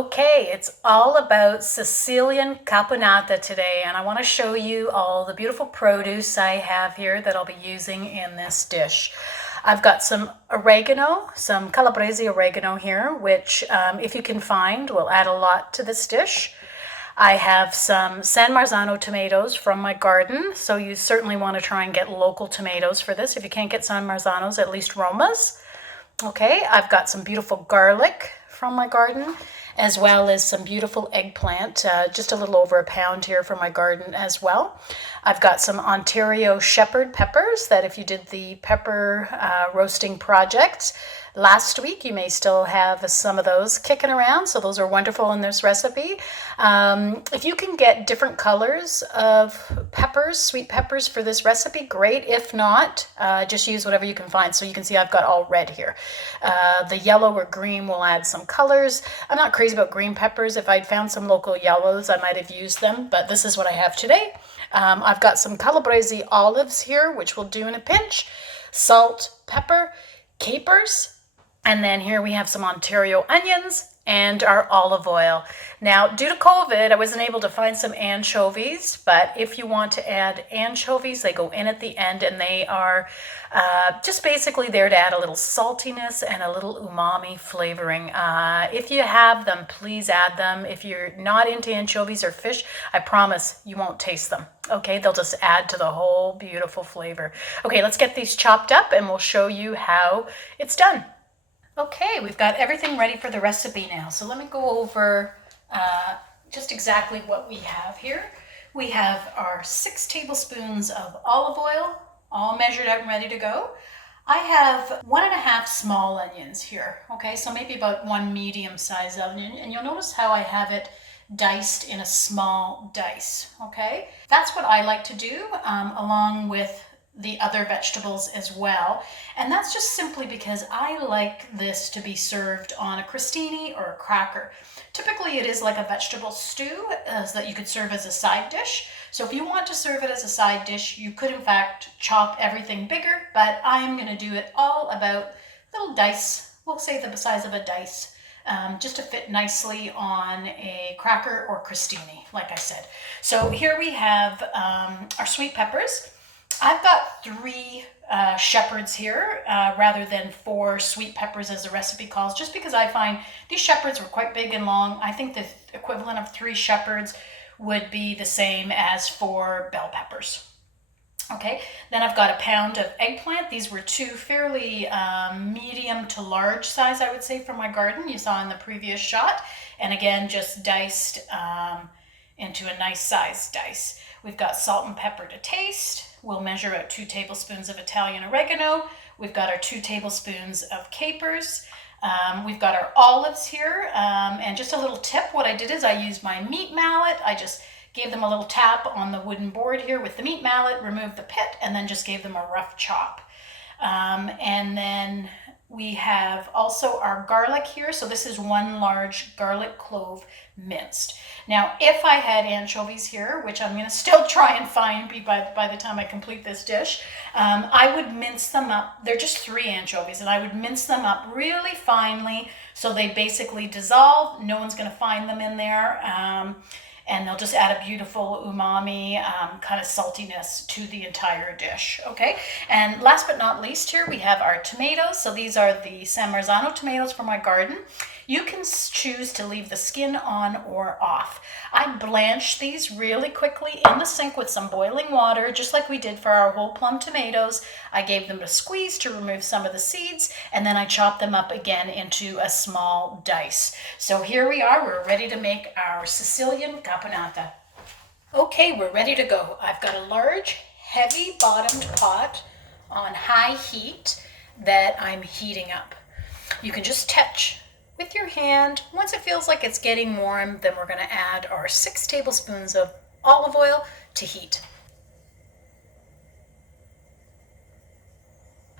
Okay, it's all about Sicilian Caponata today, and I want to show you all the beautiful produce I have here that I'll be using in this dish. I've got some oregano, some calabrese oregano here, which if you can find will add a lot to this dish. I have some San Marzano tomatoes from my garden, so you certainly want to try and get local tomatoes for this. If you can't get San Marzanos, at least Romas. Okay, I've got some beautiful garlic from my garden, as well as some beautiful eggplant, just a little over a pound here from my garden as well. I've got some Ontario shepherd peppers that if you did the pepper roasting project last week, you may still have some of those kicking around. So those are wonderful in this recipe. If you can get different colors of peppers, sweet peppers for this recipe, great. If not, just use whatever you can find. So you can see I've got all red here. The yellow or green will add some colors. I'm not crazy about green peppers. If I'd found some local yellows, I might have used them, but this is what I have today. I've got some calabrese olives here, which will do in a pinch, salt, pepper, capers, and then here we have some Ontario onions and our olive oil. Now, due to COVID, I wasn't able to find some anchovies, but if you want to add anchovies, they go in at the end, and they are just basically there to add a little saltiness and a little umami flavoring. If you have them, please add them. If you're not into anchovies or fish, I promise you won't taste them. Okay, they'll just add to the whole beautiful flavor. Okay, let's get these chopped up and we'll show you how it's done. Okay, we've got everything ready for the recipe now. So let me go over just exactly what we have here. We have our 6 tablespoons of olive oil, all measured out and ready to go. I have 1.5 small onions here. Okay, so maybe about 1 medium-sized onion. And you'll notice how I have it diced in a small dice. Okay, that's what I like to do along with the other vegetables as well, and that's just simply because I like this to be served on a crostini or a cracker. Typically it is like a vegetable stew so that you could serve as a side dish. So if you want to serve it as a side dish, you could in fact chop everything bigger, but I'm going to do it all about little dice, we'll say the size of a dice, just to fit nicely on a cracker or crostini, like I said. So here we have our sweet peppers. I've got 3 shepherds here rather than 4 sweet peppers as the recipe calls, just because I find these shepherds were quite big and long. I think the equivalent of 3 shepherds would be the same as 4 bell peppers. Okay, then I've got a pound of eggplant. These were 2 fairly medium to large size, I would say, from my garden. You saw in the previous shot. And again, just diced into a nice size dice. We've got salt and pepper to taste. We'll measure out 2 tablespoons of Italian oregano. We've got our 2 tablespoons of capers. We've got our olives here. And just a little tip, what I did is I used my meat mallet. I just gave them a little tap on the wooden board here with the meat mallet, removed the pit, and then just gave them a rough chop. And then we have also our garlic here. So this is 1 large garlic clove minced. Now, if I had anchovies here, which I'm going to still try and find by the time I complete this dish, I would mince them up. They're just 3 anchovies, and I would mince them up really finely so they basically dissolve. No one's going to find them in there. And they'll just add a beautiful umami kind of saltiness to the entire dish, okay? And last but not least here, we have our tomatoes. So these are the San Marzano tomatoes from my garden. You can choose to leave the skin on or off. I blanch these really quickly in the sink with some boiling water, just like we did for our whole plum tomatoes. I gave them a squeeze to remove some of the seeds, and then I chopped them up again into a small dice. So here we are, we're ready to make our Sicilian Caponata. Okay, we're ready to go. I've got a large, heavy bottomed pot on high heat that I'm heating up. You can just touch with your hand. Once it feels like it's getting warm, then we're going to add our 6 tablespoons of olive oil to heat.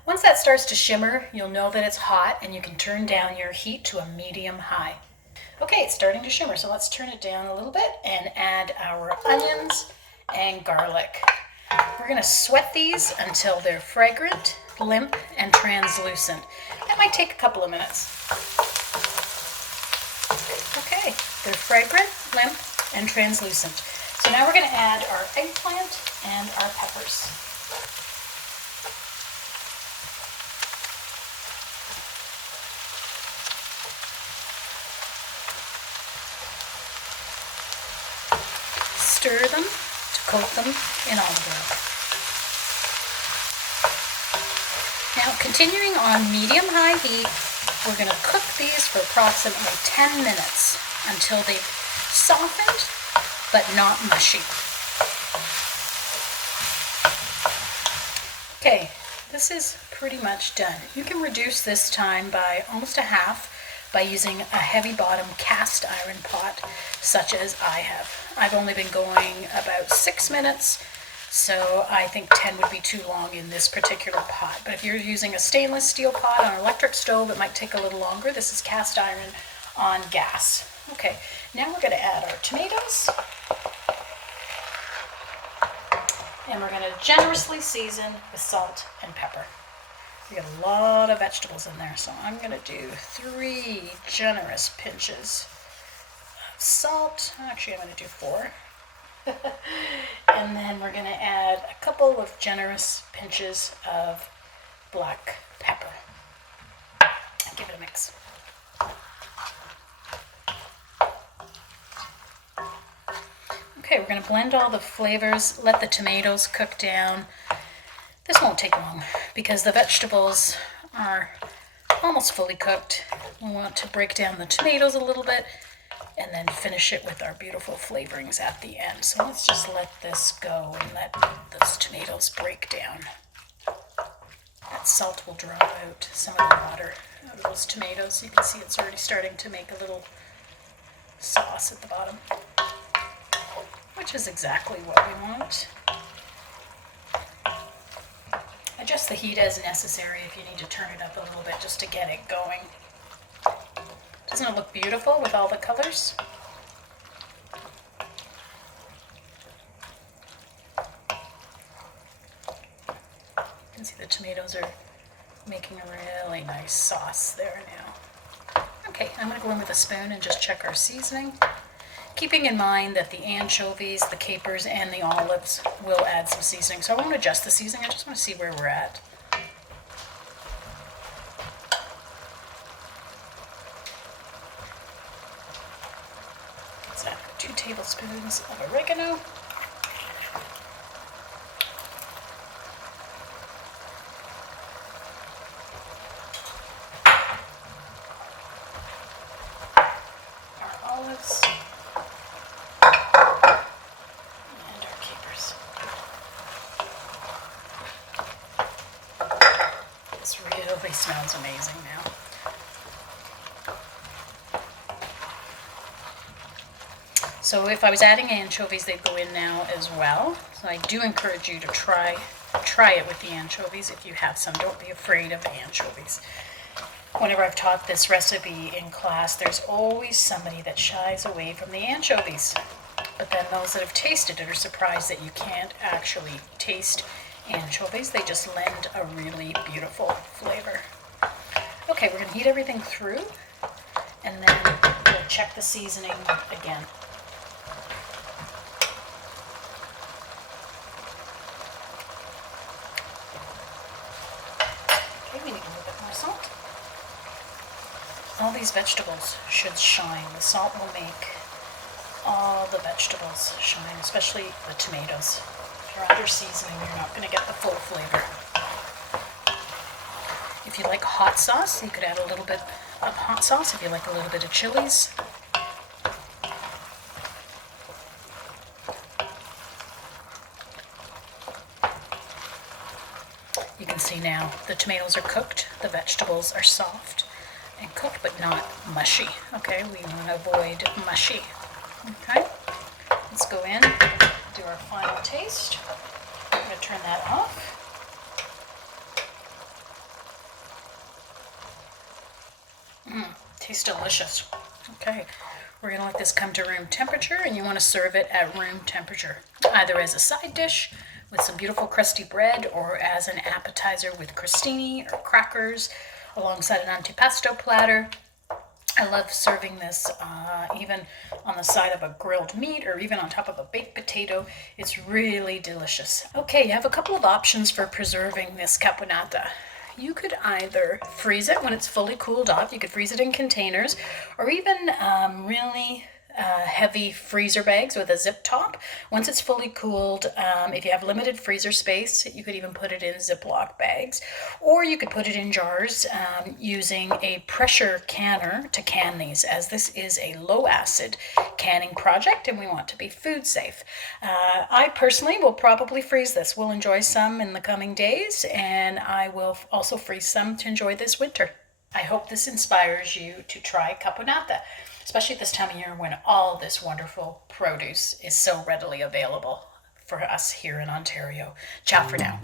Once that starts to shimmer, you'll know that it's hot, and you can turn down your heat to a medium-high. Okay, it's starting to shimmer, so let's turn it down a little bit and add our onions and garlic. We're going to sweat these until they're fragrant, limp, and translucent. That might take a couple of minutes. Okay, They're fragrant, limp, and translucent. So now we're going to add our eggplant and our peppers. Stir them to coat them in olive oil. Now, continuing on medium-high heat, we're going to cook these for approximately 10 minutes until they've softened but not mushy. Okay, this is pretty much done. You can reduce this time by almost a half by using a heavy bottom cast iron pot such as I have. I've only been going about 6 minutes, so I think 10 would be too long in this particular pot. But if you're using a stainless steel pot on an electric stove, it might take a little longer. This is cast iron on gas. Okay, now we're going to add our tomatoes. And we're going to generously season with salt and pepper. We got a lot of vegetables in there, so I'm going to do 3 generous pinches of salt. Actually, I'm going to do 4. And then we're going to add a couple of generous pinches of black pepper. Give it a mix. Okay, we're going to blend all the flavors, let the tomatoes cook down. This won't take long because the vegetables are almost fully cooked. We want to break down the tomatoes a little bit and then finish it with our beautiful flavorings at the end. So let's just let this go and let those tomatoes break down. That salt will draw out some of the water out of those tomatoes. You can see it's already starting to make a little sauce at the bottom, which is exactly what we want. Adjust the heat as necessary if you need to turn it up a little bit just to get it going. Doesn't it look beautiful with all the colors? You can see the tomatoes are making a really nice sauce there now. Okay, I'm going to go in with a spoon and just check our seasoning. Keeping in mind that the anchovies, the capers, and the olives will add some seasoning. So I won't adjust the seasoning, I just want to see where we're at. Let's add 2 tablespoons of oregano. Our olives. Really smells amazing now. So if I was adding anchovies, they'd go in now as well. So I do encourage you to try it with the anchovies if you have some. Don't be afraid of anchovies. Whenever I've taught this recipe in class, there's always somebody that shies away from the anchovies. But then those that have tasted it are surprised that you can't actually taste anchovies. They just lend a really beautiful flavor. Okay, we're going to heat everything through and then we'll check the seasoning again. Okay, we need a little bit more salt. All these vegetables should shine. The salt will make all the vegetables shine, especially the tomatoes. If you're under seasoning, you're not going to get the full flavor. If you like hot sauce, you could add a little bit of hot sauce. If you like a little bit of chilies. You can see now the tomatoes are cooked, the vegetables are soft and cooked but not mushy. Okay, we want to avoid mushy. Okay, let's go in, do our final taste. I'm going to turn that off. Tastes delicious. Okay, we're going to let this come to room temperature, and you want to serve it at room temperature, either as a side dish with some beautiful crusty bread or as an appetizer with crostini or crackers alongside an antipasto platter. I love serving this even on the side of a grilled meat or even on top of a baked potato. It's really delicious. Okay, you have a couple of options for preserving this caponata. You could either freeze it when it's fully cooled off. You could freeze it in containers, or even really heavy freezer bags with a zip top. Once it's fully cooled, if you have limited freezer space, you could even put it in Ziploc bags, or you could put it in jars using a pressure canner to can these, as this is a low acid canning project and we want to be food safe. I personally will probably freeze this. We'll enjoy some in the coming days, and I will also freeze some to enjoy this winter. I hope this inspires you to try caponata, especially this time of year when all this wonderful produce is so readily available for us here in Ontario. Ciao for now.